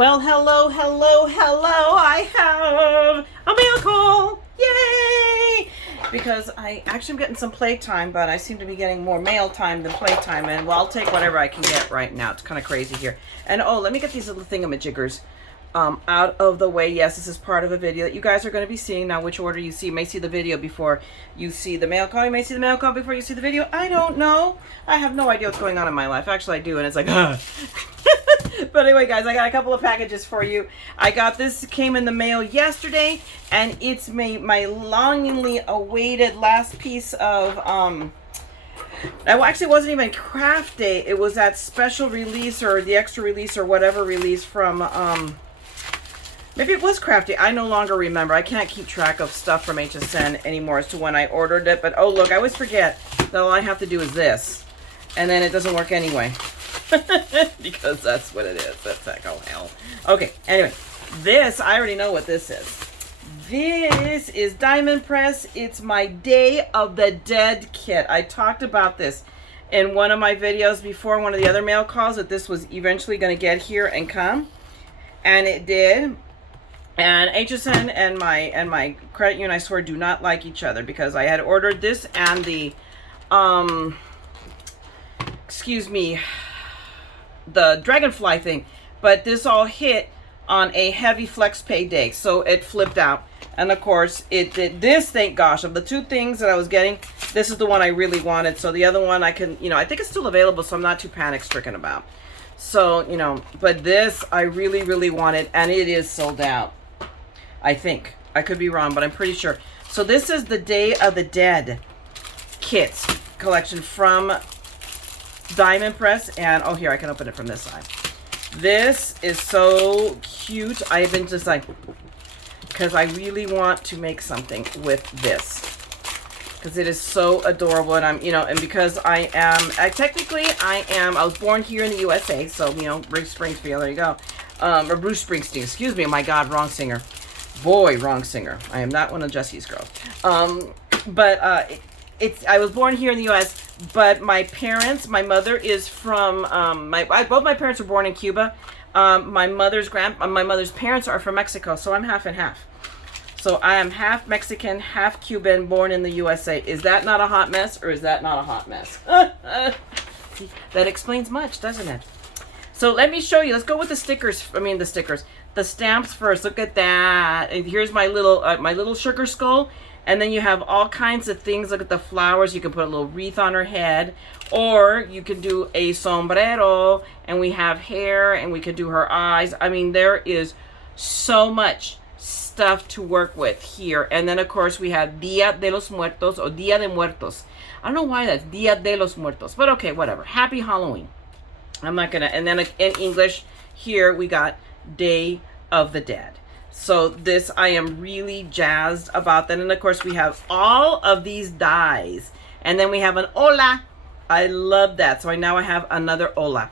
Well, hello, hello, hello. I have a mail call. Yay! Because I actually am getting some playtime, but I seem to be getting more mail time than playtime. And well, I'll take whatever I can get right now. It's kind of crazy here. And oh, let me get these little thingamajiggers out of the way. Yes, this is part of a video that you guys are going to be seeing. Now, which order you see, you may see the video before you see the mail call. You may see the mail call before you see the video. I don't know. I have no idea what's going on in my life. Actually, I do, and it's like, But anyway, guys, I got a couple of packages for you. I got this, came in the mail yesterday, and it's my longingly awaited last piece of, actually, it wasn't even craft day. It was that special release or the extra release or whatever release from, maybe it was craft day. I no longer remember. I can't keep track of stuff from HSN anymore as to when I ordered it. But, oh, look, I always forget that all I have to do is this. And then it doesn't work anyway. Because that's what it is. That's like, oh hell. Okay, anyway, this, I already know what this is. This is Diamond Press. It's my Day of the Dead kit. I talked about this in one of my videos before, one of the other mail calls, that this was eventually going to get here and come. And it did. And HSN and my credit union, I swear, do not like each other, because I had ordered this and the, the Dragonfly thing, but this all hit on a heavy flex pay day, so it flipped out. And of course it did this. Thank gosh, of the two things that I was getting, this is the one I really wanted. So the other one I can, I think it's still available, so I'm not too panic stricken about. So, but this I really wanted, and it is sold out. I think I could be wrong, but I'm pretty sure. So this is the Day of the Dead kits collection from Diamond Press, and oh, here, I can open it from this side. This is so cute. I've been just like, because I really want to make something with this, because it is so adorable. And I'm, and because I was born here in the USA, so, Bruce Springfield, there you go. Or Bruce Springsteen, excuse me, my God, wrong singer. Boy, wrong singer. I am not one of Jesse's girls. I was born here in the U.S., but my mother is from, both my parents were born in Cuba. My mother's parents are from Mexico, so I'm half and half. So I am half Mexican, half Cuban, born in the USA. Is that not a hot mess, or is that not a hot mess? That explains much, doesn't it? So let me show you. Let's go with the stickers. The stamps first. Look at that. And here's my little sugar skull. And then you have all kinds of things. Look at the flowers. You can put a little wreath on her head. Or you can do a sombrero. And we have hair. And we can do her eyes. I mean, there is so much stuff to work with here. And then, of course, we have Dia de los Muertos or Dia de Muertos. I don't know why that's Dia de los Muertos. But okay, whatever. Happy Halloween. I'm not going to. And then in English, here we got Day of the Dead. So this, I am really jazzed about that. And of course we have all of these dies. And then we have an hola. I love that. So I have another hola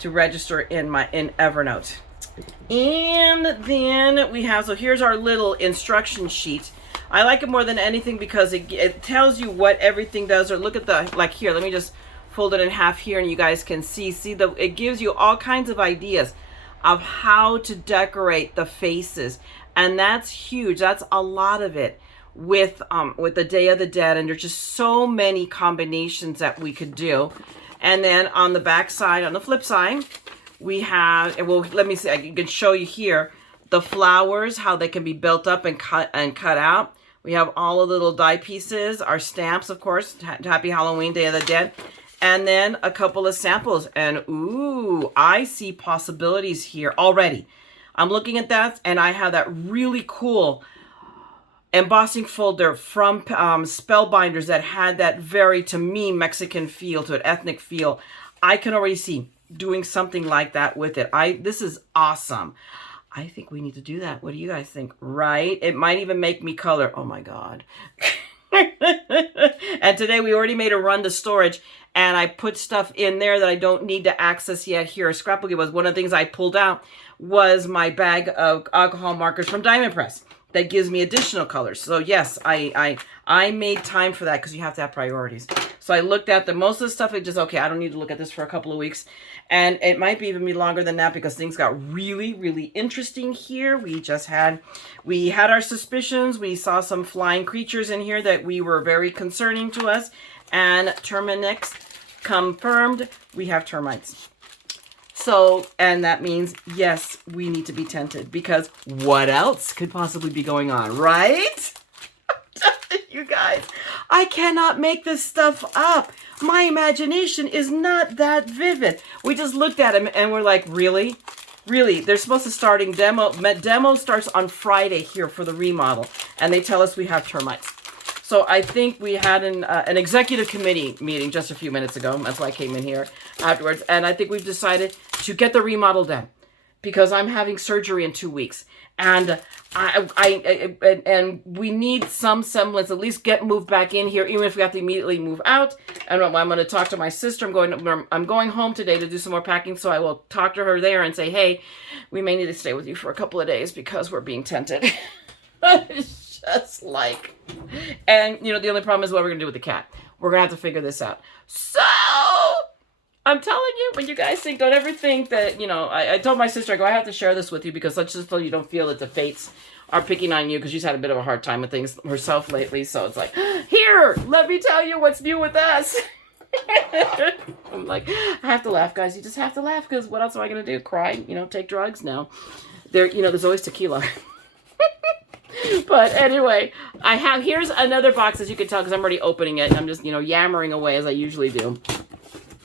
to register in Evernote. And then we have, so here's our little instruction sheet. I like it more than anything because it tells you what everything does. Or look at like here, let me just fold it in half here and you guys can see it gives you all kinds of ideas of how to decorate the faces, and that's huge. That's a lot of it with the Day of the Dead, and there's just so many combinations that we could do. And then on the back side, on the flip side, we have, well, let me see, I can show you here the flowers, how they can be built up and cut out. We have all the little die pieces, our stamps, of course, Happy Halloween, Day of the Dead. And then a couple of samples. And ooh, I see possibilities here already. I'm looking at that, and I have that really cool embossing folder from Spellbinders that had that very, to me, Mexican feel to it, ethnic feel. I can already see doing something like that with it. This is awesome. I think we need to do that. What do you guys think? Right? It might even make me color. Oh my God. And today we already made a run to storage, and I put stuff in there that I don't need to access yet here. Scrapbooking was one of the things I pulled out, was my bag of alcohol markers from Diamond Press that gives me additional colors. So yes, I made time for that because you have to have priorities. So I looked at most of the stuff. I just, okay, I don't need to look at this for a couple of weeks. And it might be even be longer than that because things got really, really interesting here. We had our suspicions. We saw some flying creatures in here that we were very concerning to us. And Terminix confirmed we have termites. So, and that means, yes, we need to be tented because what else could possibly be going on, right? You guys, I cannot make this stuff up. My imagination is not that vivid. We just looked at him and we're like, really? Really? They're supposed to starting demo. Demo starts on Friday here for the remodel. And they tell us we have termites. So I think we had an executive committee meeting just a few minutes ago. That's why I came in here afterwards. And I think we've decided to get the remodel done because I'm having surgery in 2 weeks. And and we need some semblance, at least get moved back in here, even if we have to immediately move out. And I'm going to talk to my sister. I'm going home today to do some more packing. So I will talk to her there and say, hey, we may need to stay with you for a couple of days because we're being tented. Just like, and you know, the only problem is what we're gonna do with the cat. We're gonna have to figure this out. So I'm telling you, when you guys think, don't ever think that, you know, I told my sister, I have to share this with you because let's just so you don't feel that the fates are picking on you because she's had a bit of a hard time with things herself lately. So it's like, here, let me tell you what's new with us. I'm like, I have to laugh, guys. You just have to laugh because what else am I gonna do? Cry? You know, take drugs? No. There's always tequila. But anyway, here's another box, as you can tell, because I'm already opening it. I'm just, yammering away as I usually do.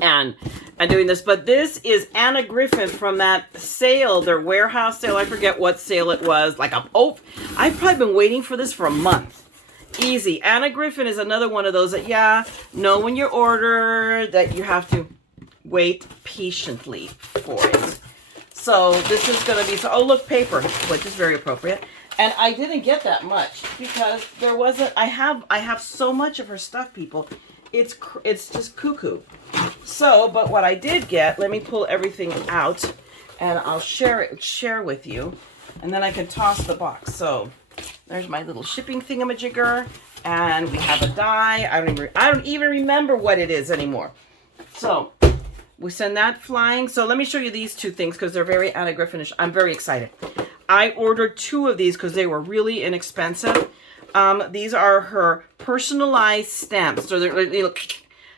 And I'm doing this. But this is Anna Griffin from that sale, their warehouse sale. I forget what sale it was. I've probably been waiting for this for a month. Easy. Anna Griffin is another one of those that, know when you order that you have to wait patiently for it. So this is going to be, oh, look, paper, which is very appropriate. And I didn't get that much because there wasn't, I have so much of her stuff, people. It's just cuckoo. So, but what I did get, let me pull everything out and I'll share with you. And then I can toss the box. So there's my little shipping thingamajigger. And we have a die. I don't even remember what it is anymore. So we send that flying. So let me show you these two things because they're very Anna Griffinish. I'm very excited. I ordered 2 of these because they were really inexpensive. These are her personalized stamps. So they're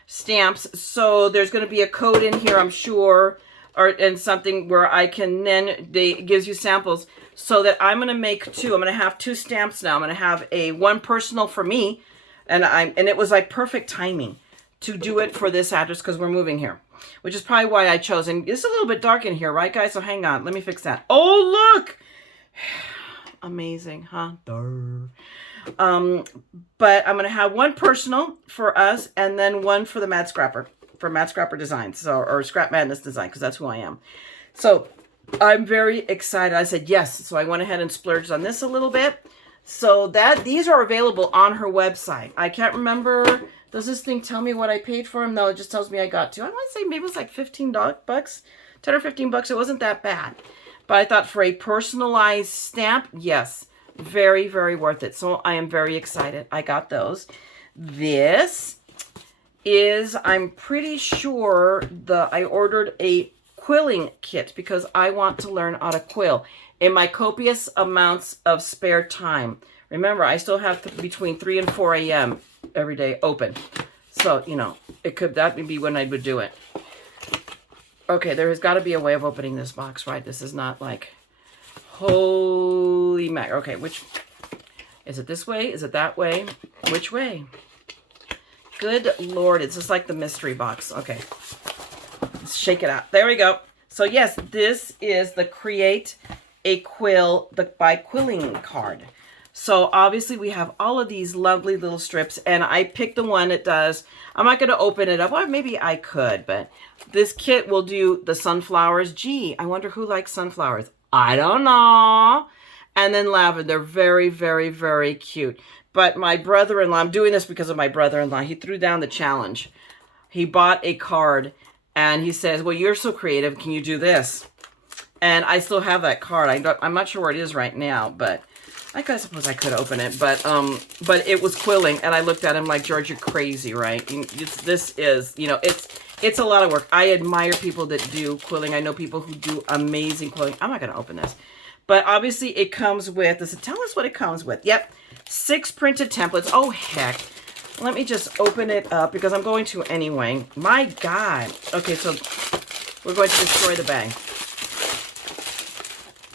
stamps. So there's going to be a code in here, I'm sure, and something where I can it gives you samples. So that I'm going to make 2. I'm going to have 2 stamps now. I'm going to have one personal for me, and it was like perfect timing to do it for this address because we're moving here, which is probably why I chose. And it's a little bit dark in here, right, guys? So hang on, let me fix that. Oh, look. Amazing, huh? But I'm going to have one personal for us and then one for the TheMaddScrapper, for TheMaddScrapper Designs, or Scrap Madness Design, because that's who I am. So I'm very excited. I said yes. So I went ahead and splurged on this a little bit. So these are available on her website. I can't remember. Does this thing tell me what I paid for them? No, it just tells me I got 2. I want to say maybe it was like $15, 10 or $15. It wasn't that bad. But I thought for a personalized stamp, yes, very, very worth it. So I am very excited. I got those. This is, I'm pretty sure I ordered a quilling kit because I want to learn how to quill in my copious amounts of spare time. Remember, I still have between 3 and 4 a.m. every day open. So, that would be when I would do it. Okay, there has got to be a way of opening this box, right? This is not like, holy mac. Okay, is it this way? Is it that way? Which way? Good Lord, it's just like the mystery box. Okay, let's shake it out. There we go. So yes, this is the Create a Quill by Quilling card. So obviously we have all of these lovely little strips, and I picked the one that does, I'm not going to open it up. Well, maybe I could, but this kit will do the sunflowers. Gee, I wonder who likes sunflowers. I don't know. And then lavender. Very, very, very cute. But my brother-in-law, I'm doing this because of my brother-in-law. He threw down the challenge. He bought a card, and he says, well, you're so creative. Can you do this? And I still have that card. I'm not sure where it is right now, but suppose I could open it, but it was Quilling, and I looked at him like, George, you're crazy, right? This is, you know, it's a lot of work. I admire people that do quilling. I know people who do amazing quilling. I'm not going to open this, but obviously it comes with, tell us what it comes with. Yep, 6 printed templates. Oh, heck. Let me just open it up because I'm going to anyway. My God. Okay, so we're going to destroy the bag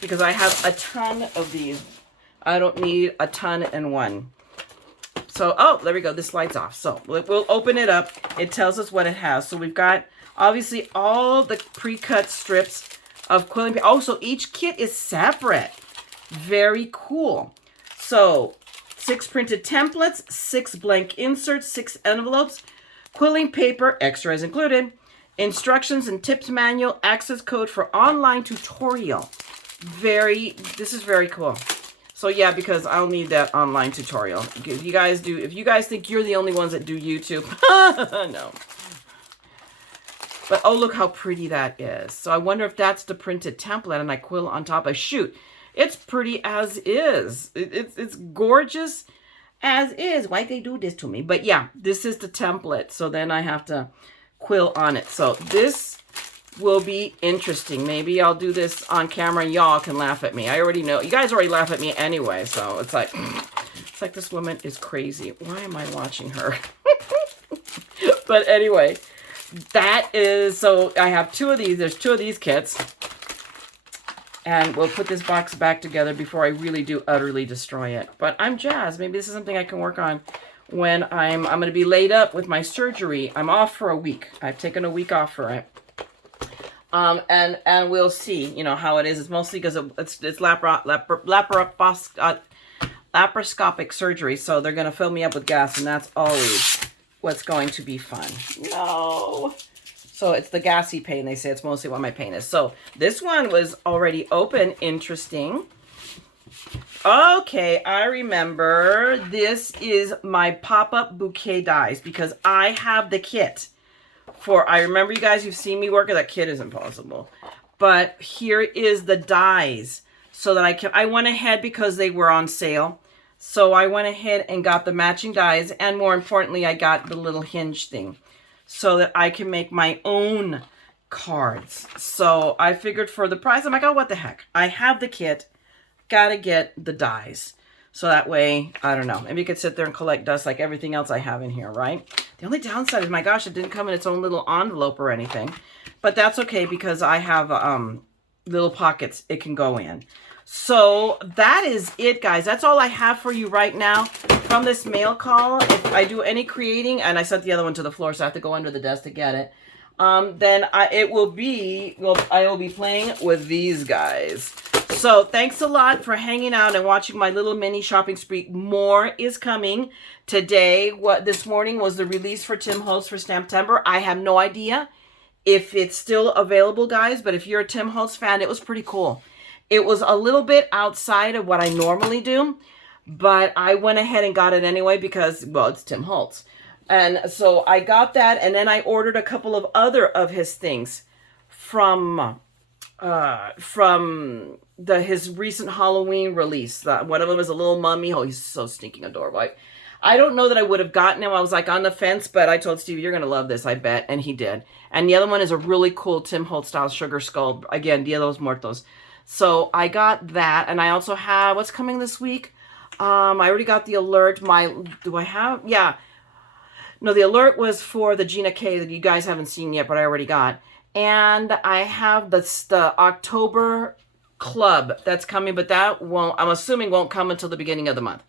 because I have a ton of these. I don't need a ton in one. So, oh, there we go. This light's off. So we'll open it up. It tells us what it has. So we've got, obviously, all the pre-cut strips of quilling paper. Oh, so each kit is separate. Very cool. So 6 printed templates, 6 blank inserts, 6 envelopes, quilling paper, extras included, instructions and tips manual, access code for online tutorial. This is very cool. So yeah, because I'll need that online tutorial. If you guys think you're the only ones that do YouTube, no. But oh, look how pretty that is. So I wonder if that's the printed template and I quill on top of, shoot, it's pretty as is. It's gorgeous as is. Why they do this to me? But yeah, this is the template. So then I have to quill on it. So this will be interesting. Maybe I'll do this on camera and y'all can laugh at me. I already know. You guys already laugh at me anyway. So it's like this woman is crazy. Why am I watching her? But anyway, that is, so I have 2 of these. There's 2 of these kits. And we'll put this box back together before I really do utterly destroy it. But I'm jazzed. Maybe this is something I can work on when I'm going to be laid up with my surgery. I'm off for a week. I've taken a week off for it. And we'll see, you know, how it is. It's mostly because it's laparoscopic surgery. So they're going to fill me up with gas. And that's always what's going to be fun. No. So it's the gassy pain. They say it's mostly what my pain is. So this one was already open. Interesting. Okay, I remember. This is my pop-up bouquet dies because I have the kit for, I remember you guys, you've seen me work. That kit is impossible. But here is the dies so that I went ahead because they were on sale. So I went ahead and got the matching dies. And more importantly, I got the little hinge thing, so that I can make my own cards. So I figured for the price, I'm like, oh, what the heck? I have the kit, gotta get the dies. So that way, I don't know, maybe you could sit there and collect dust like everything else I have in here, right? The only downside is, my gosh, it didn't come in its own little envelope or anything. But that's okay because I have little pockets it can go in. So that is it, guys. That's all I have for you right now from this mail call. If I do any creating, and I sent the other one to the floor, so I have to go under the desk to get it, then I will be playing with these guys. So thanks a lot for hanging out and watching my little mini shopping spree. More is coming today. This morning was the release for Tim Holtz for Stamptember. I have no idea if it's still available, guys, but if you're a Tim Holtz fan, it was pretty cool. It was a little bit outside of what I normally do, but I went ahead and got it anyway because, well, it's Tim Holtz. And so I got that, and then I ordered a couple of other of his things from his recent Halloween release. One of them is a little mummy. Oh, he's so stinking adorable. I don't know that I would have gotten him. I was like on the fence, but I told Stevie, you're going to love this, I bet. And he did. And the other one is a really cool Tim Holtz style sugar skull. Again, Dia de los Muertos. So I got that, and I also have, what's coming this week? I already got the alert. Do I have? Yeah. No, the alert was for the Gina K that you guys haven't seen yet, but I already got. And I have the October Club that's coming, but that I'm assuming won't come until the beginning of the month.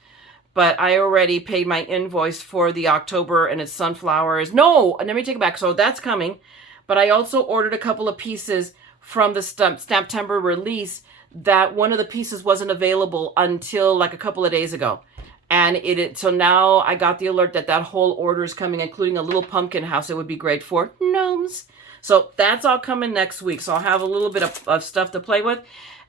But I already paid my invoice for the October, and it's sunflowers. No, let me take it back. So that's coming. But I also ordered a couple of pieces from the Stamptember release that one of the pieces wasn't available until like a couple of days ago. And so now I got the alert that whole order is coming, including a little pumpkin house. It would be great for gnomes. So that's all coming next week. So I'll have a little bit of stuff to play with.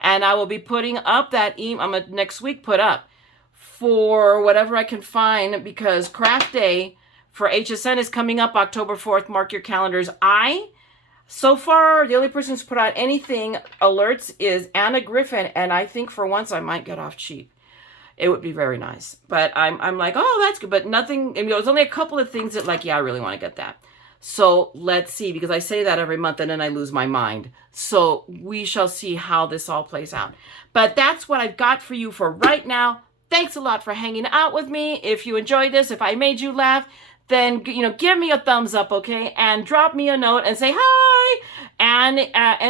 And I will be putting up that I'm going to next week put up for whatever I can find, because Craft Day for HSN is coming up October 4th. Mark your calendars. So far, the only person who's put out anything alerts is Anna Griffin, and I think for once I might get off cheap. It would be very nice. But I'm like, oh, that's good. But nothing, and there's only a couple of things that like, yeah, I really want to get that. So let's see, because I say that every month and then I lose my mind. So we shall see how this all plays out. But that's what I've got for you for right now. Thanks a lot for hanging out with me. If you enjoyed this, if I made you laugh, then, give me a thumbs up, okay? And drop me a note and say hi. And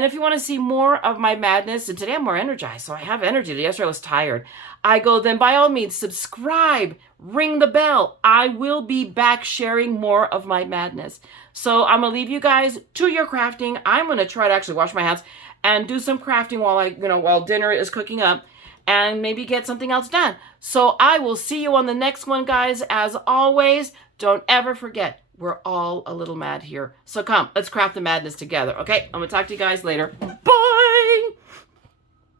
if you want to see more of my madness, and today I'm more energized, so I have energy. Yesterday I was tired. Then by all means, subscribe, ring the bell. I will be back sharing more of my madness. So I'm going to leave you guys to your crafting. I'm going to try to actually wash my hands and do some crafting while dinner is cooking up, and maybe get something else done. So I will see you on the next one, guys. As always, don't ever forget, we're all a little mad here. So come, let's craft the madness together, okay? I'm going to talk to you guys later. Bye!